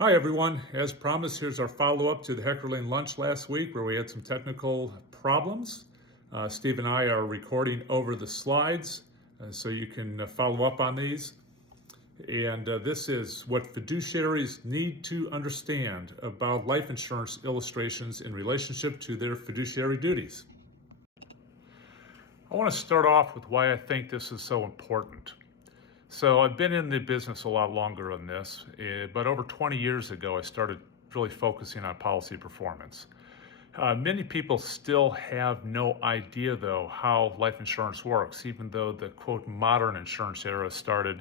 Hi everyone, as promised, here's our follow-up to the Heckerling lunch last week where we had some technical problems. Steve and I are recording over the slides so you can follow up on these. And this is what fiduciaries need to understand about life insurance illustrations in relationship to their fiduciary duties. I want to start off with why I think this is so important. So I've been in the business a lot longer than this, but over 20 years ago, I started really focusing on policy performance. Many people still have no idea, though, how life insurance works, even though the, quote, modern insurance era started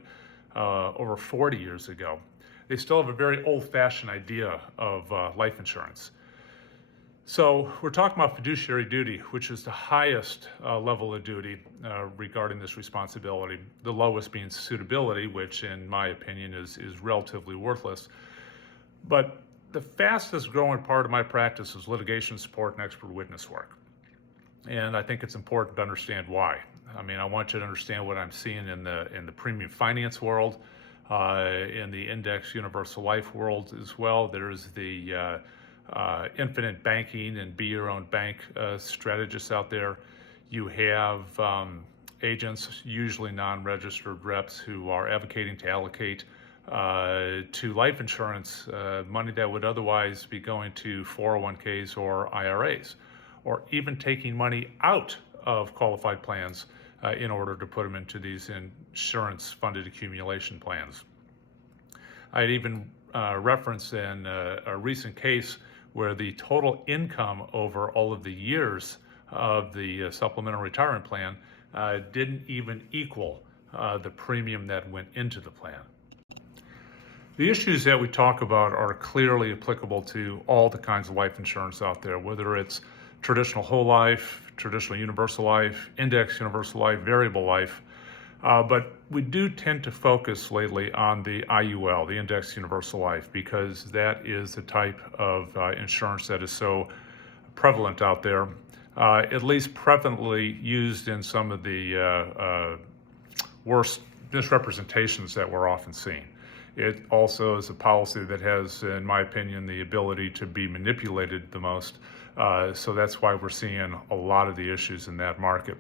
over 40 years ago. They still have a very old-fashioned idea of life insurance. So we're talking about fiduciary duty, which is the highest level of duty regarding this responsibility, the lowest being suitability, which in my opinion is relatively worthless. But the fastest growing part of my practice is litigation support and expert witness work. And I think it's important to understand why. I mean, I want you to understand what I'm seeing in the premium finance world, in the index universal life world as well. There's the infinite banking and be your own bank strategists out there. You have agents, usually non-registered reps, who are advocating to allocate to life insurance money that would otherwise be going to 401ks or IRAs, or even taking money out of qualified plans in order to put them into these insurance-funded accumulation plans. I'd even referenced in a recent case where the total income over all of the years of the supplemental retirement plan didn't even equal the premium that went into the plan. The issues that we talk about are clearly applicable to all the kinds of life insurance out there, whether it's traditional whole life, traditional universal life, index universal life, variable life. But we do tend to focus lately on the IUL, the Index Universal Life, because that is the type of insurance that is so prevalent out there, at least prevalently used in some of the worst misrepresentations that we're often seeing. It also is a policy that has, in my opinion, the ability to be manipulated the most. So that's why we're seeing a lot of the issues in that market.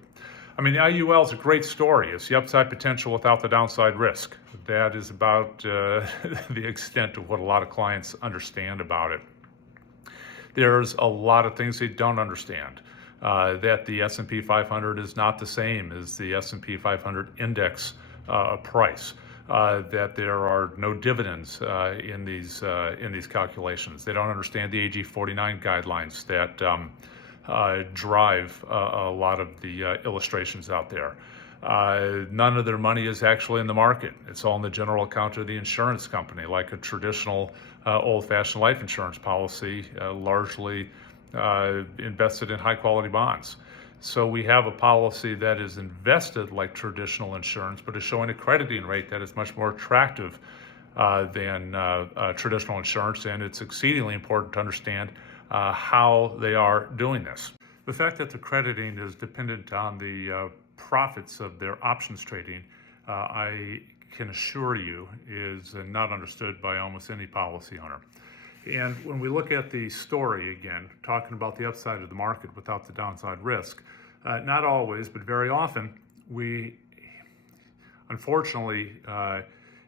I mean, the IUL is a great story. It's the upside potential without the downside risk. That is about the extent of what a lot of clients understand about it. There's a lot of things they don't understand. That the S&P 500 is not the same as the S&P 500 index price. That there are no dividends in these calculations. They don't understand the AG 49 guidelines that drive a lot of the illustrations out there. None of their money is actually in the market. It's all in the general account of the insurance company, like a traditional old-fashioned life insurance policy, largely invested in high-quality bonds. So we have a policy that is invested like traditional insurance, but is showing a crediting rate that is much more attractive than traditional insurance, and it's exceedingly important to understand how they are doing this. The fact that the crediting is dependent on the profits of their options trading, I can assure you, is not understood by almost any policy owner. And when we look at the story, again, talking about the upside of the market without the downside risk, not always, but very often, we unfortunately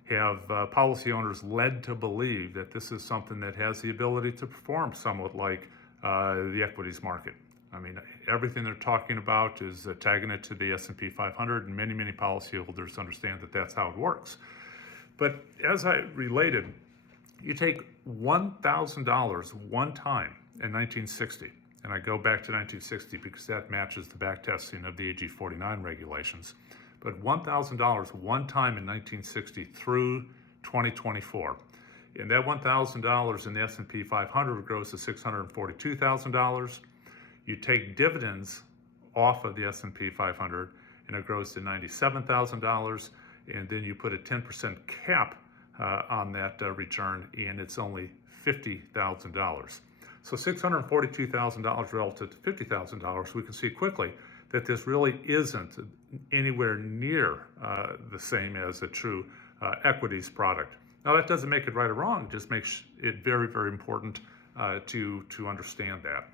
have policy owners led to believe that this is something that has the ability to perform somewhat like the equities market. I mean, everything they're talking about is tagging it to the S&P 500, and many policyholders understand that that's how it works. But as I related, you take $1,000 one time in 1960, and I go back to 1960 because that matches the back testing of the AG 49 regulations, but $1,000 one time in 1960 through 2024. And that $1,000 in the S&P 500 grows to $642,000. You take dividends off of the S&P 500 and it grows to $97,000, and then you put a 10% cap on that return, and it's only $50,000. So $642,000 relative to $50,000, we can see quickly that this really isn't anywhere near the same as a true equities product. Now that doesn't make it right or wrong, it just makes it very, very important to understand that.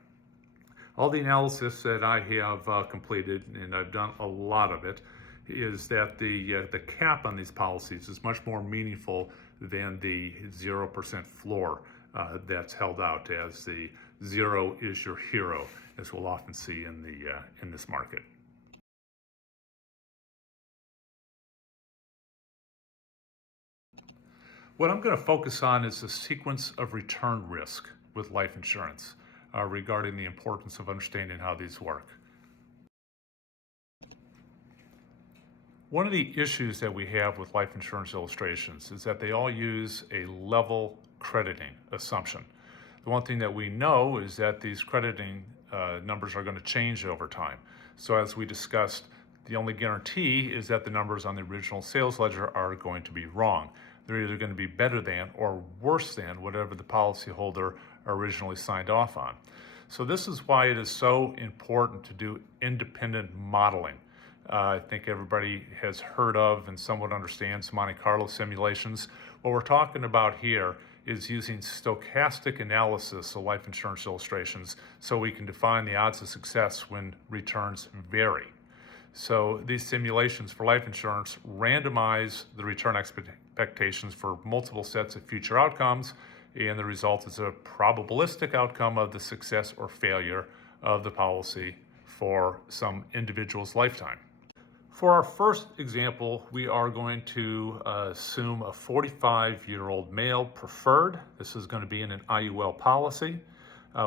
All the analysis that I have completed, and I've done a lot of it, is that the cap on these policies is much more meaningful than the 0% floor that's held out as the zero is your hero, as we'll often see in this market. What I'm going to focus on is the sequence of return risk with life insurance regarding the importance of understanding how these work. One of the issues that we have with life insurance illustrations is that they all use a level crediting assumption. The one thing that we know is that these crediting numbers are going to change over time. So as we discussed, the only guarantee is that the numbers on the original sales ledger are going to be wrong. They're either going to be better than or worse than whatever the policyholder originally signed off on. So this is why it is so important to do independent modeling. I think everybody has heard of and somewhat understands Monte Carlo simulations. What we're talking about here is using stochastic analysis of life insurance illustrations so we can define the odds of success when returns vary. So these simulations for life insurance randomize the return expectations for multiple sets of future outcomes, and the result is a probabilistic outcome of the success or failure of the policy for some individual's lifetime. For our first example, we are going to assume a 45-year-old male preferred. This is going to be in an IUL policy.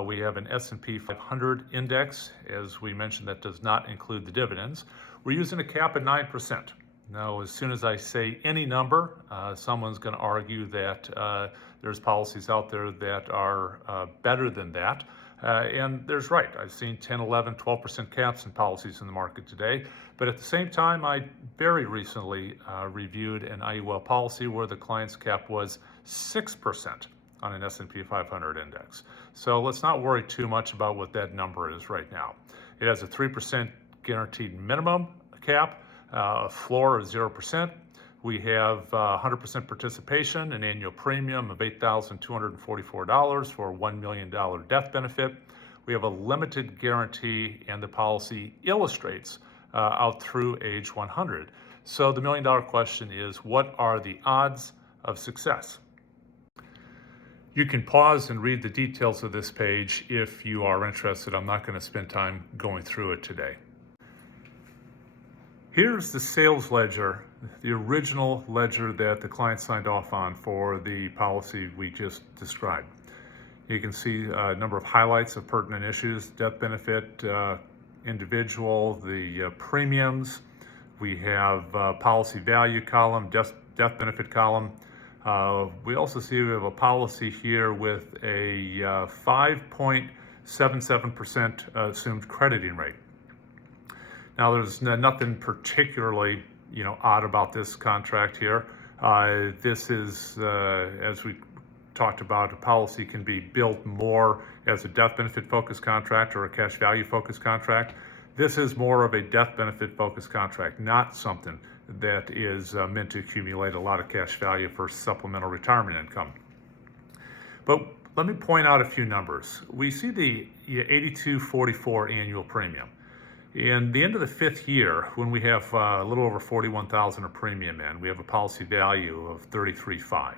We have an S&P 500 index. As we mentioned, that does not include the dividends. We're using a cap at 9%. Now, as soon as I say any number, someone's going to argue that there's policies out there that are better than that. And there's right. I've seen 10, 11, 12% caps in policies in the market today. But at the same time, I very recently reviewed an IUL policy where the client's cap was 6% on an S&P 500 index. So let's not worry too much about what that number is right now. It has a 3% guaranteed minimum cap, a floor of 0%. We have 100% participation, an annual premium of $8,244 for a $1 million death benefit. We have a limited guarantee, and the policy illustrates out through age 100. So the $1 million question is, what are the odds of success? You can pause and read the details of this page if you are interested. I'm not going to spend time going through it today. Here's the sales ledger, the original ledger that the client signed off on for the policy we just described. You can see a number of highlights of pertinent issues: death benefit, individual, the premiums. We have policy value column, death benefit column. We also see we have a policy here with a 5.77% assumed crediting rate. Now, there's nothing particularly, odd about this contract here. This is, as we talked about, a policy can be built more as a death benefit focused contract or a cash value focused contract. This is more of a death benefit focused contract, not something that is meant to accumulate a lot of cash value for supplemental retirement income. But let me point out a few numbers. We see the $82.44 annual premium. In the end of the fifth year, when we have a little over $41,000 of premium in, we have a policy value of $33.5.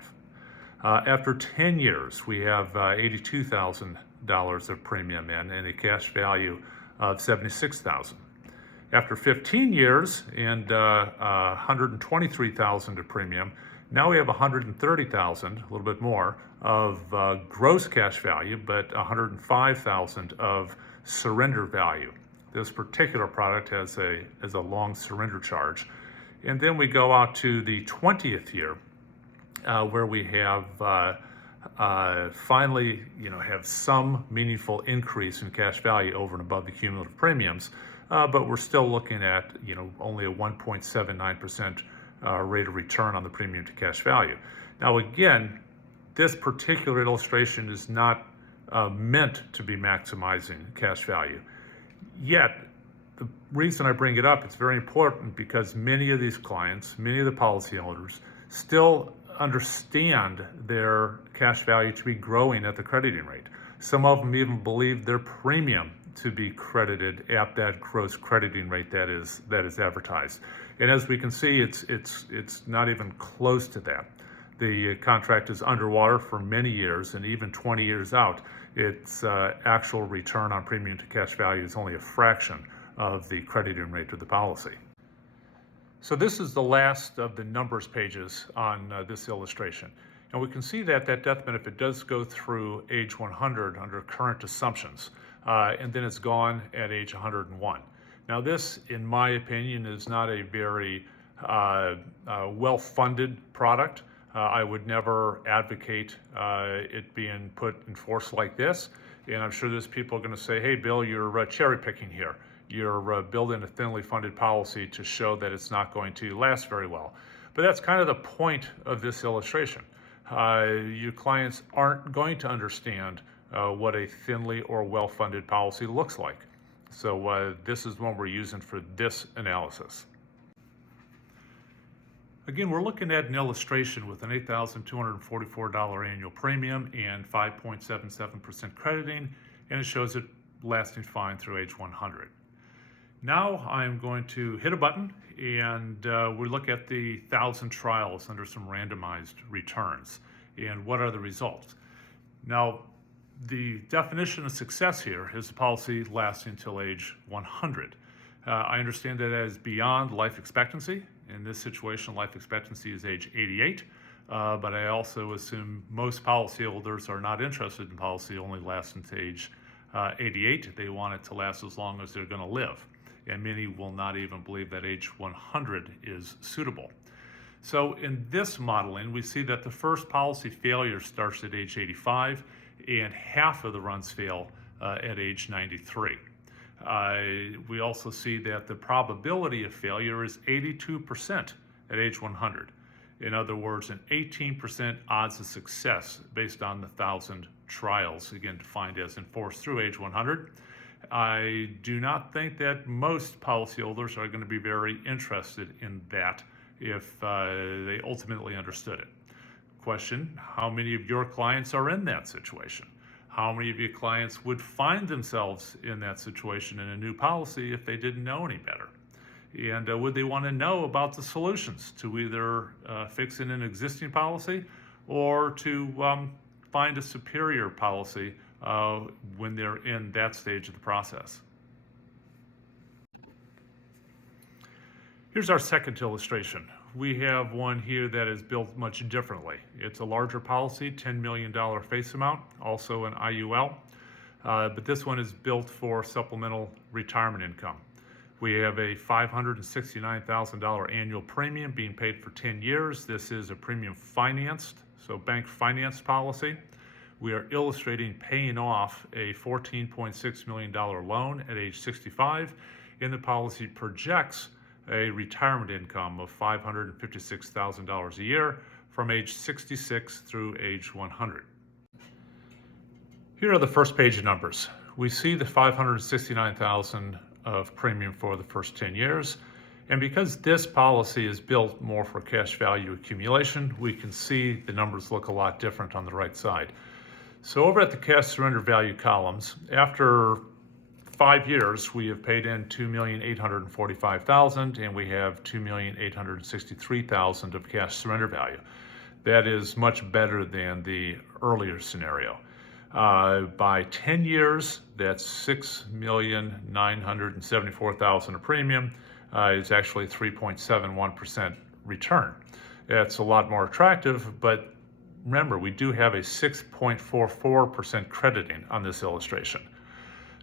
After 10 years, we have $82,000 of premium in and a cash value of $76,000. After 15 years and $123,000 of premium, now we have $130,000, a little bit more, of gross cash value, but $105,000 of surrender value. This particular product has a long surrender charge. And then we go out to the 20th year, where we have finally, have some meaningful increase in cash value over and above the cumulative premiums, but we're still looking at, only a 1.79% rate of return on the premium to cash value. Now, again, this particular illustration is not meant to be maximizing cash value. Yet, the reason I bring it up, it's very important because many of these clients, many of the policyholders, still understand their cash value to be growing at the crediting rate. Some of them even believe their premium to be credited at that gross crediting rate that is advertised. And as we can see, it's not even close to that. The contract is underwater for many years, and even 20 years out, its actual return on premium to cash value is only a fraction of the crediting rate of the policy. So this is the last of the numbers pages on this illustration. And we can see that that death benefit does go through age 100 under current assumptions, and then it's gone at age 101. Now this, in my opinion, is not a very well-funded product. I would never advocate it being put in force like this. And I'm sure there's people going to say, hey, Bill, you're cherry picking here. You're building a thinly funded policy to show that it's not going to last very well. But that's kind of the point of this illustration. Your clients aren't going to understand what a thinly or well-funded policy looks like. So this is one we're using for this analysis. Again, we're looking at an illustration with an $8,244 annual premium and 5.77% crediting, and it shows it lasting fine through age 100. Now I'm going to hit a button and we look at the 1,000 trials under some randomized returns and what are the results. Now, the definition of success here is a policy lasting until age 100. I understand that as beyond life expectancy. In this situation, life expectancy is age 88, but I also assume most policyholders are not interested in policy only lasting to age 88. They want it to last as long as they're going to live. And many will not even believe that age 100 is suitable. So in this modeling, we see that the first policy failure starts at age 85, and half of the runs fail at age 93. We also see that the probability of failure is 82% at age 100. In other words, an 18% odds of success based on the 1,000 trials, again defined as enforced through age 100. I do not think that most policyholders are going to be very interested in that if they ultimately understood it. Question, how many of your clients are in that situation? How many of your clients would find themselves in that situation in a new policy if they didn't know any better? And would they want to know about the solutions to either fix in an existing policy or to find a superior policy when they're in that stage of the process? Here's our second illustration. We have one here that is built much differently. It's a larger policy, $10 million face amount, also an IUL, but this one is built for supplemental retirement income. We have a $569,000 annual premium being paid for 10 years. This is a premium financed, so bank financed policy. We are illustrating paying off a $14.6 million loan at age 65, and the policy projects a retirement income of $556,000 a year from age 66 through age 100. Here are the first page numbers. We see the $569,000 of premium for the first 10 years. And because this policy is built more for cash value accumulation, we can see the numbers look a lot different on the right side. So over at the cash surrender value columns, after 5 years, we have paid in $2,845,000 and we have $2,863,000 of cash surrender value. That is much better than the earlier scenario. By 10 years, that's $6,974,000 of premium. It's actually 3.71% return. That's a lot more attractive, but remember, we do have a 6.44% crediting on this illustration.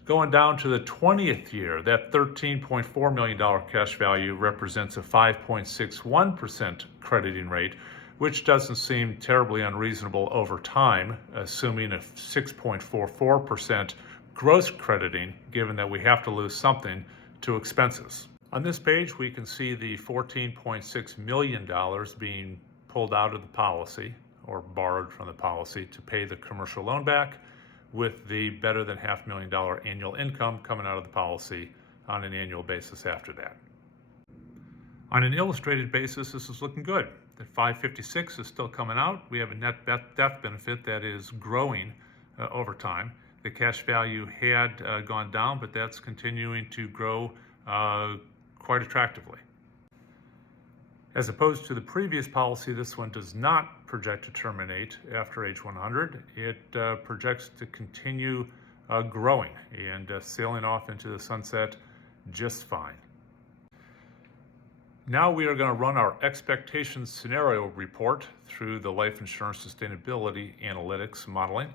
Going down to the 20th year, that $13.4 million cash value represents a 5.61% crediting rate, which doesn't seem terribly unreasonable over time, assuming a 6.44% gross crediting, given that we have to lose something to expenses. On this page, we can see the $14.6 million being pulled out of the policy or borrowed from the policy to pay the commercial loan back, with the better than $500,000 annual income coming out of the policy on an annual basis after that. On an illustrated basis, this is looking good. The 556 is still coming out. We have a net death benefit that is growing over time. The cash value had gone down, but that's continuing to grow quite attractively. As opposed to the previous policy, this one does not project to terminate after age 100. It projects to continue growing and sailing off into the sunset just fine. Now we are going to run our expectations scenario report through the life insurance sustainability analytics modeling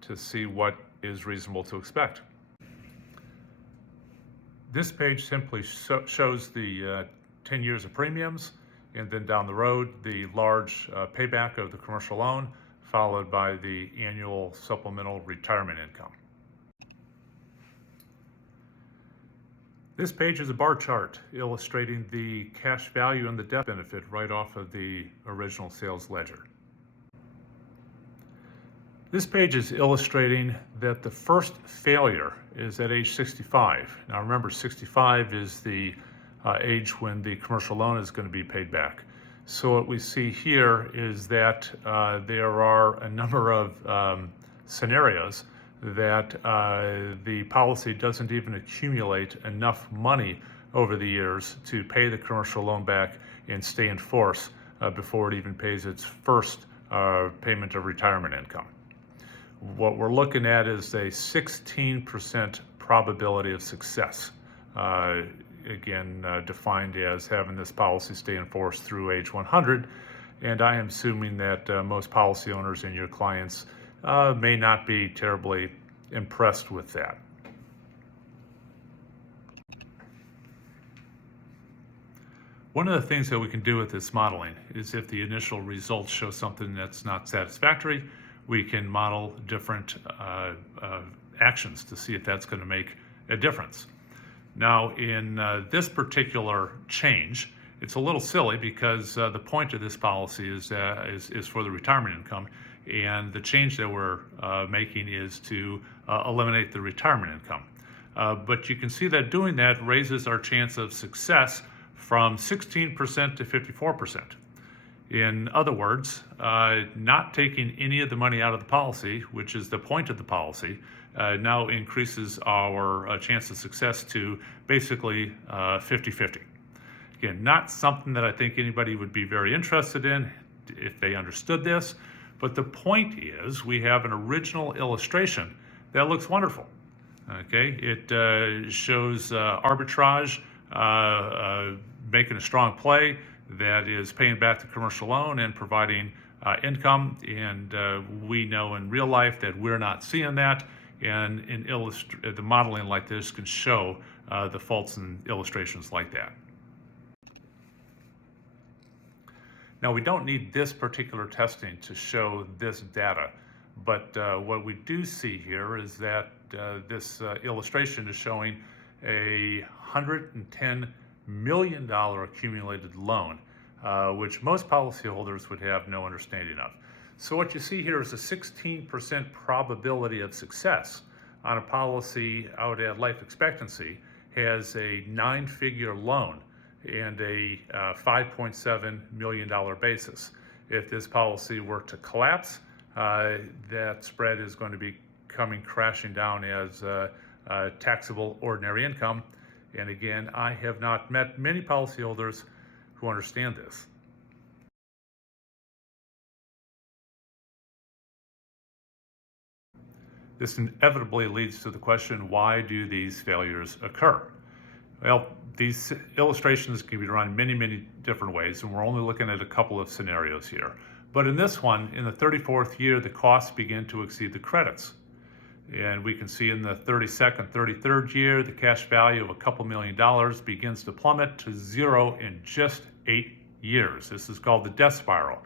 to see what is reasonable to expect. This page simply shows the 10 years of premiums, and then down the road the large payback of the commercial loan, followed by the annual supplemental retirement income. This page is a bar chart illustrating the cash value and the death benefit right off of the original sales ledger. This page is illustrating that the first failure is at age 65. Now remember, 65 is the age when the commercial loan is going to be paid back. So what we see here is that there are a number of scenarios that the policy doesn't even accumulate enough money over the years to pay the commercial loan back and stay in force before it even pays its first payment of retirement income. What we're looking at is a 16% probability of success, again defined as having this policy stay in force through age 100, and I am assuming that most policy owners and your clients may not be terribly impressed with that. One of the things that we can do with this modeling is if the initial results show something that's not satisfactory, we can model different actions to see if that's going to make a difference. Now in this particular change, it's a little silly because the point of this policy is for the retirement income, and the change that we're making is to eliminate the retirement income. But you can see that doing that raises our chance of success from 16% to 54%. In other words, not taking any of the money out of the policy, which is the point of the policy, now increases our chance of success to basically 50-50. Again, not something that I think anybody would be very interested in if they understood this, but the point is we have an original illustration that looks wonderful. Okay, it shows arbitrage making a strong play that is paying back the commercial loan and providing income, and we know in real life that we're not seeing that, and the modeling like this can show the faults in illustrations like that. Now we don't need this particular testing to show this data, but what we do see here is that this illustration is showing a $110 million accumulated loan, which most policyholders would have no understanding of. So what you see here is a 16% probability of success on a policy out at life expectancy has a 9-figure loan and a $5.7 million basis. If this policy were to collapse, that spread is going to be coming crashing down as taxable ordinary income. And again, I have not met many policyholders who understand this. This inevitably leads to the question, why do these failures occur? Well, these illustrations can be run many different ways, and we're only looking at a couple of scenarios here. But in this one, in the 34th year, the costs begin to exceed the credits. And we can see in the 32nd, 33rd year, the cash value of a couple $1 million begins to plummet to zero in just 8 years. This is called the death spiral.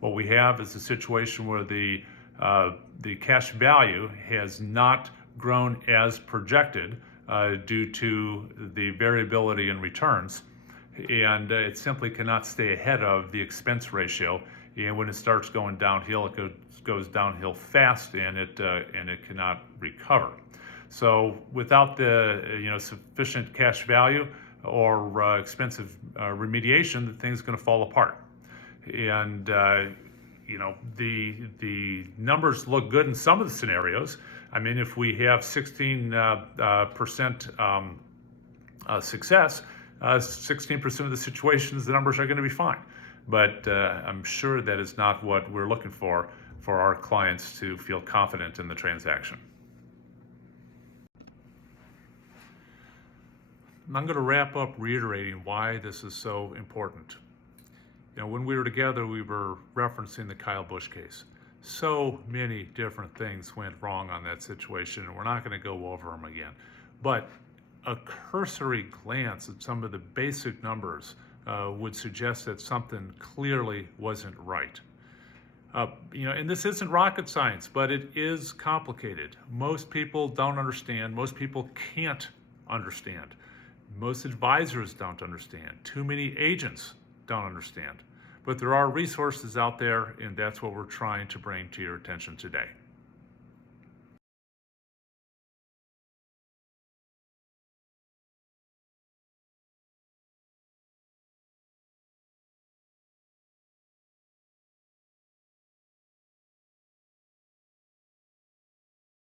What we have is a situation where the cash value has not grown as projected due to the variability in returns, and it simply cannot stay ahead of the expense ratio. And when it starts going downhill, it goes downhill fast, and it cannot recover. So without the sufficient cash value or expensive remediation, the thing's going to fall apart. And the numbers look good in some of the scenarios. I mean, if we have 16% success, 16% of the situations, the numbers are going to be fine. But I'm sure that is not what we're looking for our clients to feel confident in the transaction. I'm going to wrap up reiterating why this is so important. When we were together, we were referencing the Kyle Busch case. So many different things went wrong on that situation, and we're not going to go over them again. But a cursory glance at some of the basic numbers would suggest that something clearly wasn't right. And this isn't rocket science, but it is complicated. Most people don't understand. Most people can't understand. Most advisors don't understand. Too many agents don't understand. But there are resources out there, and that's what we're trying to bring to your attention today.